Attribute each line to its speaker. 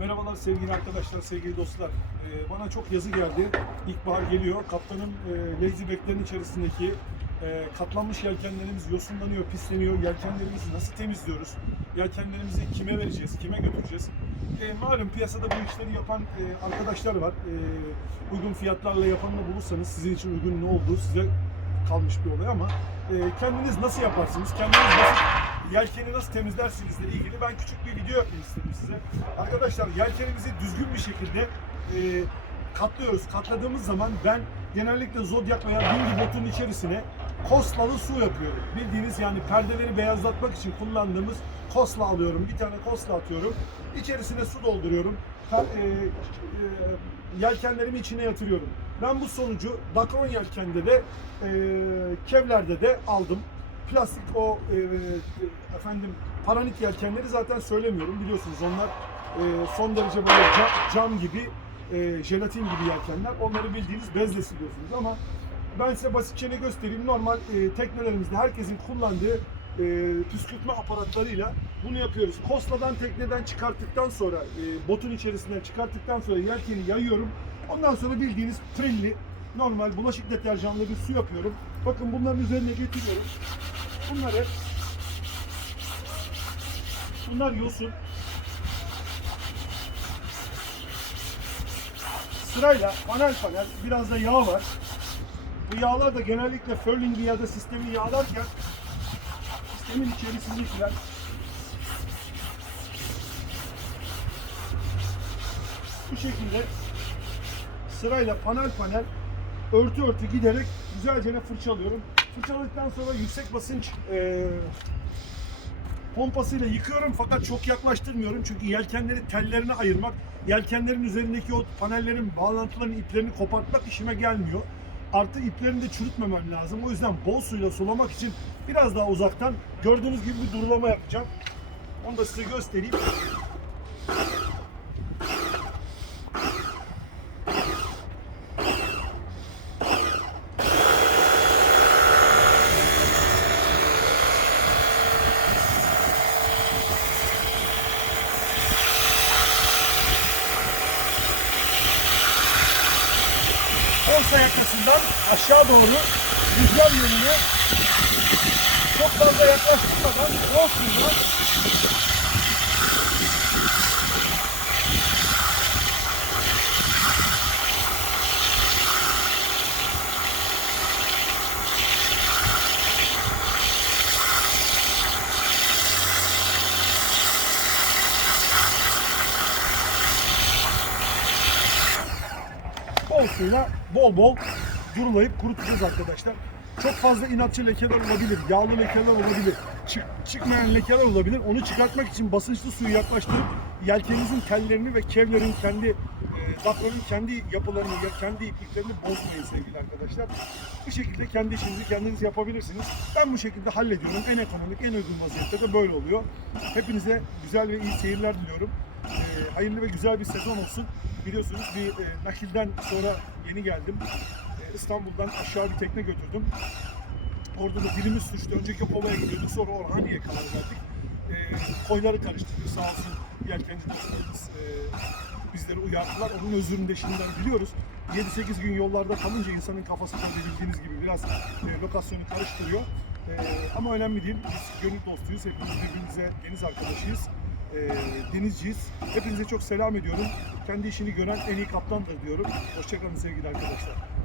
Speaker 1: Merhabalar sevgili arkadaşlar, sevgili dostlar. Ee, bana çok yazı geldi. İlkbahar geliyor. Kaptanın e, lazy back'lerin içerisindeki e, katlanmış yelkenlerimiz yosunlanıyor, pisleniyor. Yelkenlerimizi nasıl temizliyoruz? Yelkenlerimizi kime vereceğiz, kime götüreceğiz? E, malum piyasada bu işleri yapan e, arkadaşlar var. E, uygun fiyatlarla yapanını bulursanız sizin için uygun ne olduğu size kalmış bir olay ama e, kendiniz nasıl yaparsınız? Kendiniz nasıl yelkeni nasıl temizlersinizle ilgili ben küçük bir video yapmak istedim size. Arkadaşlar yelkenimizi düzgün bir şekilde e, katlıyoruz. Katladığımız zaman ben genellikle Zodiac veya Bingi botun içerisine koslalı su yapıyorum. Bildiğiniz yani perdeleri beyazlatmak için kullandığımız kosla alıyorum. Bir tane kosla atıyorum. İçerisine su dolduruyorum. Ta- e, e, yelkenlerimi içine yatırıyorum. Ben bu sonucu Dakron yelkende de e, Kevler'de de aldım. Plastik o e, efendim paranik yelkenleri zaten söylemiyorum biliyorsunuz onlar e, son derece böyle ca- cam gibi e, jelatin gibi yelkenler. Onları bildiğiniz bezle siliyorsunuz ama ben size basitçe ne göstereyim. Normal e, teknelerimizde herkesin kullandığı e, püskürtme aparatlarıyla bunu yapıyoruz. Kosladan tekneden çıkarttıktan sonra e, botun içerisinden çıkarttıktan sonra yelkeni yayıyorum. Ondan sonra bildiğiniz trilli normal bulaşık deterjanlı bir su yapıyorum. Bakın bunların üzerine getiriyorum. Bunları bunlar yosun. Sırayla panel panel biraz da yağ var. Bu yağlar da genellikle furlingi ya da sistemi yağlarken sistemin içerisindekiler bu şekilde sırayla panel panel örtü örtü giderek güzelce fırçalıyorum. Fırçaladıktan sonra yüksek basınç e, pompasıyla yıkıyorum fakat çok yaklaştırmıyorum çünkü yelkenleri tellerine ayırmak, yelkenlerin üzerindeki o panellerin bağlantılarının iplerini kopartmak işime gelmiyor. Artı iplerini de çürütmemem lazım. O yüzden bol suyla sulamak için biraz daha uzaktan gördüğünüz gibi bir durulama yapacağım. Onu da size göstereyim. Borsa yakasından aşağı doğru rüzgar yönüne çok fazla yaklaştırmadan bol bol suyla bol bol durulayıp kurutacağız arkadaşlar. Çok fazla inatçı lekeler olabilir, yağlı lekeler olabilir, çık- çıkmayan lekeler olabilir. Onu çıkartmak için basınçlı suyu yaklaştırıp yelkeninizin tellerini ve kevlerin kendi, e, kendi yapılarını, ya- kendi ipliklerini bozmayın sevgili arkadaşlar. Bu şekilde kendi işinizi kendiniz yapabilirsiniz. Ben bu şekilde hallediyorum. En ekonomik, en uygun vaziyette de böyle oluyor. Hepinize güzel ve iyi seyirler diliyorum. E, hayırlı ve güzel bir sezon olsun. Biliyorsunuz bir e, nakilden sonra yeni geldim. E, İstanbul'dan aşağı bir tekne götürdüm. Orada da dilimiz suçtu. Önceki Ova'ya gidiyorduk. Sonra Orhaniye'ye kadar geldik. E, koyları karıştırdık sağ olsun yelkenci dostlarımız e, bizleri uyardılar. Onun özrünü de şimdiden biliyoruz. 7-8 gün yollarda kalınca insanın kafası da bildiğiniz gibi biraz e, lokasyonu karıştırıyor. E, ama önemli değil. Biz gönül dostuyuz. Hepimiz birbirimize deniz arkadaşıyız. E, denizciyiz. Hepinize çok selam ediyorum. Kendi işini gören en iyi kaptandır diyorum. Hoşçakalın sevgili arkadaşlar.